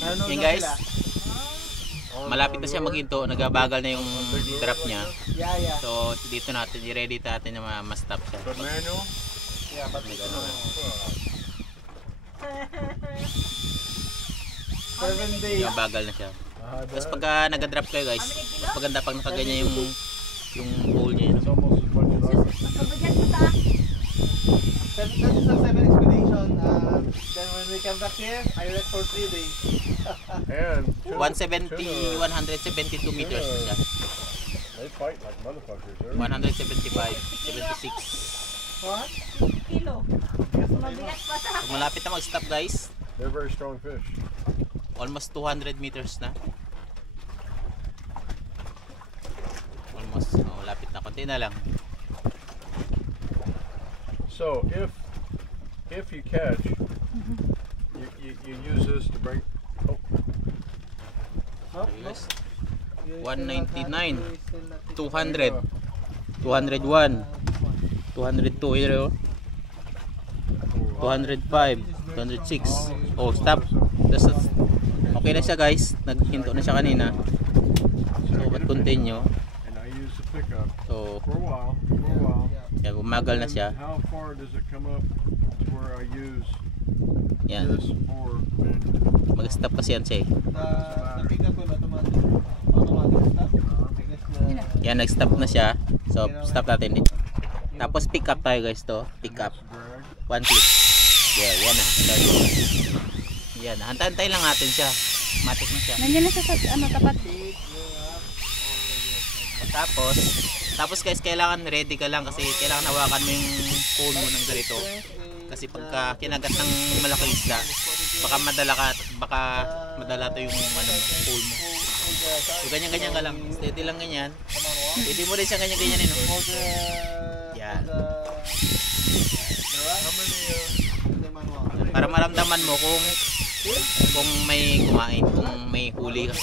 Yan guys, malapit na siya maghinto, nagabagal na yung drop niya. So dito natin, i-ready natin na ma-stop siya. Yung bagal na siya. Tapos pagka nag-drop kayo guys, mas maganda pag nakaganyan yung pole niya. That is a 7 expedition. Then when we come back here, I rest for 3 days. And 172 meters na siya. they fight like motherfuckers. 175, 76. What? Kilo. Mabigat pa sa So, malapit na mag-stop guys. They're very strong fish. Almost 200 meters na. Almost, malapit na. Konti na lang. So if you catch, you use this to bring. Oh, Okay, guys. 199, 200, 201, 202, here, 205, 206. Oh, stop. Okay na siya guys. Naghinto na siya kanina. So, but continue. and I use the pickup So, for a while. yan, bumagal na siya. And how far does it come up to where I use Yan. this or and Mag-stop kasi yan siya eh. The pickup will automatic stop. Because Yan, nag-stop na siya. So, stop natin din. Tapos pick up tayo guys to. Pick up. drag? One click. Yeah, yan na. Yan, hantay lang natin siya. Matik na siya. Nandiyan na siya sa tapat. Tapos guys, kailangan ready ka lang kasi kailangan hawakan mo yung phone mo ng ganito. Kasi pagka kinagat ng malaking isda, baka madala to yung phone mo. So ganyan-ganyan ka lang. Steady lang ganyan. Steady mo rin siya ganyan-ganyan no? Yan. Para maramdaman mo kung may kumain, kung may huli ka.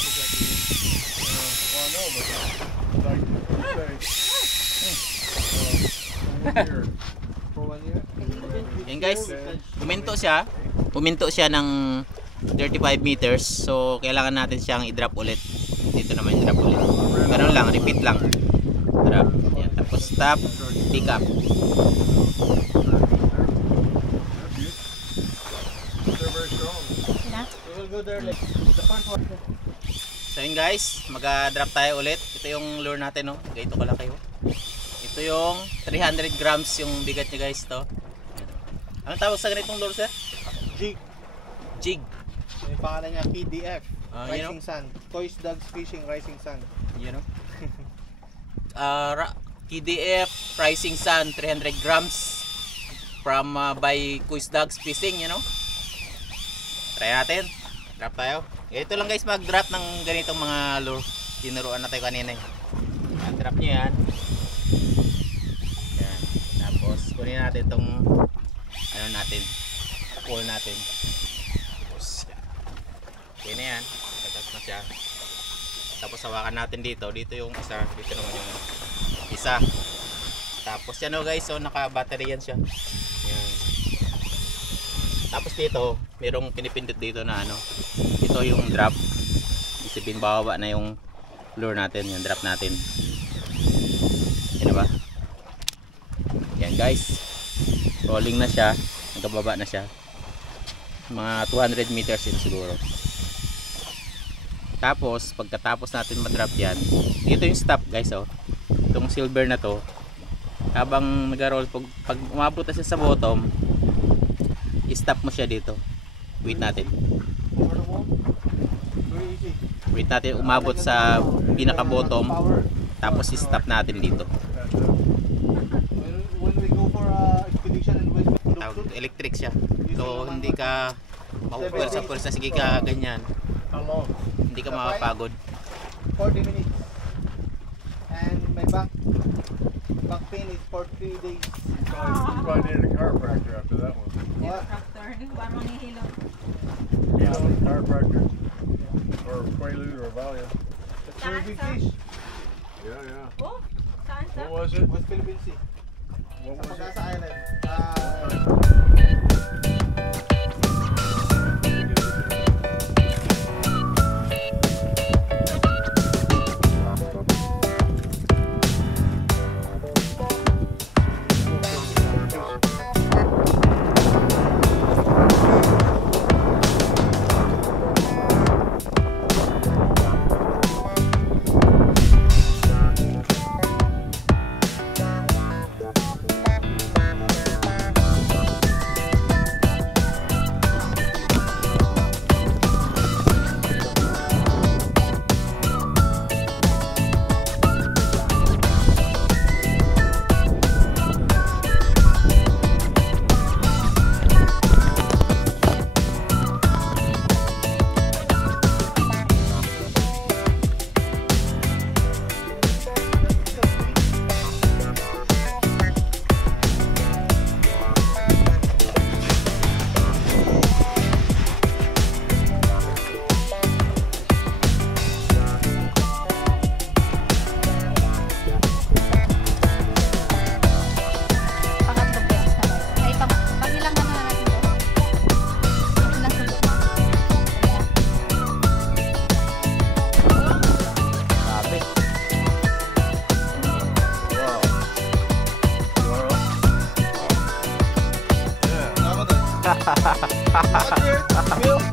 Yan guys, puminto siya ng 35 meters. So kailangan natin siyang i-drop ulit. Dito naman i-drop ulit. Ganun lang, repeat lang. Drop. Yan, tapos stop, pick up. So yun guys, mag-drop tayo ulit. Ito yung lure natin, no? Ganito kalaki, oh. Ito yung 300 grams yung bigat niya guys, to. Anong tawag sa ganitong lure, sir? Jig. Jig. Yung pangalan niya KDF. You know? Rising Sun. Toys Dogs Fishing Rising Sun. You know? KDF Rising Sun 300 grams from by Kuis Dogs Fishing, you know? Try natin. Drop tayo. Ito lang guys, mag-drop ng ganitong mga lure. Tinuruan na tayo kanina eh. Yan, drop nyo yan. Yan. Tapos kunin natin itong ano natin, pull natin. Tapos yan. Okay na yan. Tagas na siya. Tapos hawakan natin dito. Dito yung isa. Dito naman yung isa. Tapos yan o guys. So naka-battery yan siya. Yan. Tapos dito, merong pinipindot dito na ano. Ito yung drop. Isipin bababa na yung lure natin. Yung drop natin. Yan ba? Yan guys. Rolling na siya. Nagkababa na siya. Mga 200 meters yun siguro. Tapos pagkatapos natin ma-drop yan, dito yung stop guys, oh. Itong silver na to, habang nag-roll, pag umabot na siya sa bottom, i-stop mo siya dito. Wait natin. Wait natin umabot sa pinaka bottom, tapos i-stop natin dito. When we go for expedition and Electric siya. So hindi ka mapupwersa-pwersa, sige ka ganyan. How long? Hindi ka makapagod. 40 minutes. And my back pain is for 3 days. You probably needed a chiropractor after that one. What? Parang hihilo. You know, a chiropractor or Quaalude or Valiant. That's very big fish. Yeah, yeah. Oh, saan sa? What was it? West Philippine Sea. What Sa was it? Pagasa Island. Water, milk.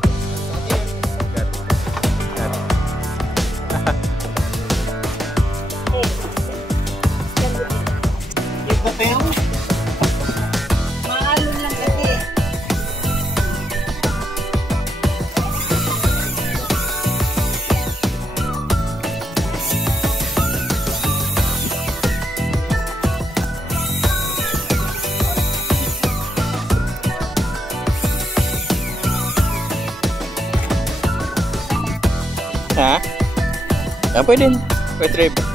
Got. Eat the tail. Maalon lang kasi. Ha? Ah, pwede. Pwede trip.